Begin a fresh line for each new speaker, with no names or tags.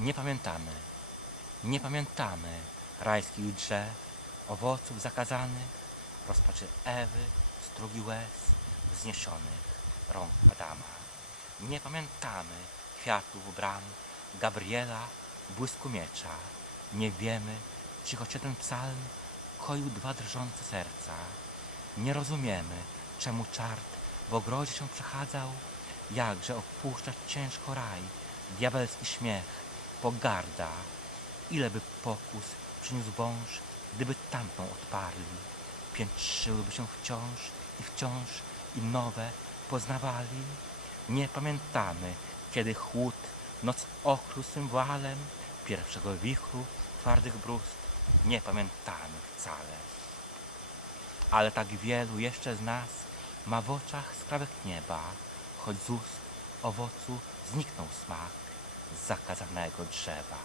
Nie pamiętamy, nie pamiętamy rajskich drzew, owoców zakazanych, rozpaczy Ewy, strugi łez, wzniesionych rąk Adama. Nie pamiętamy kwiatów bram, Gabriela, błysku miecza. Nie wiemy, czy choć jeden psalm koił dwa drżące serca. Nie rozumiemy, czemu czart w ogrodzie się przechadzał, jakże opuszczać ciężko raj, diabelski śmiech, pogarda. Ile by pokus przyniósł wąż, gdyby tamtą odparli, piętrzyłyby się wciąż i wciąż i nowe poznawali. Nie pamiętamy, kiedy chłód noc okrył walem pierwszego wichru twardych brust. Nie pamiętamy wcale. Ale tak wielu jeszcze z nas ma w oczach skrawek nieba, choć z ust owocu zniknął smak zakazanego drzewa.